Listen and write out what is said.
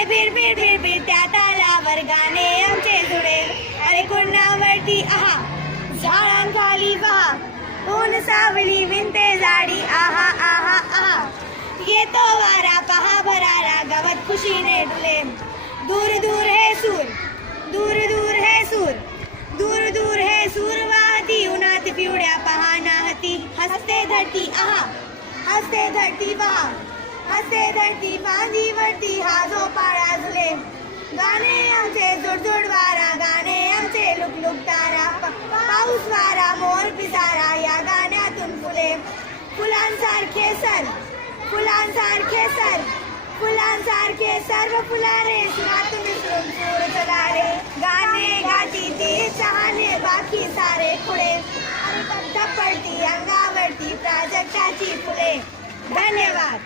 अरे भिर भिर भिर भिर त्या तालावर गाणे आमचे जुळे. अरे कुणावरती आहा झाडांखाली पहा ऊन सावली विणते जाडी. आहा आहा आहा येतो वारा पहा भरारा गवत खुशीने डुले. दूर दूर हे सूर दूर दूर हे सूर दूर दूर हे सूर वाहती उन्हात पिवळ्या पहा नाहती. हसते धरती आहा हसते धरती पहा हसते धरती पांजीवरती हा जो पाळा झुले. गाणे आमचे जुडजुड वारा गाणे आमचे लुकलुक तारा. पाऊस वारा मोर पिसारा या गाण्यातून फुले. फुलांसारखे सर फुलांसारखे सर फुलांसारखे सर्व फुलारे सुरातून मिसळून सूर चलारे. गाणे गाती ती चहाने बाकी सारे खुळे. धपडती अंगावरती प्राजक्ताची फुले. धन्यवाद.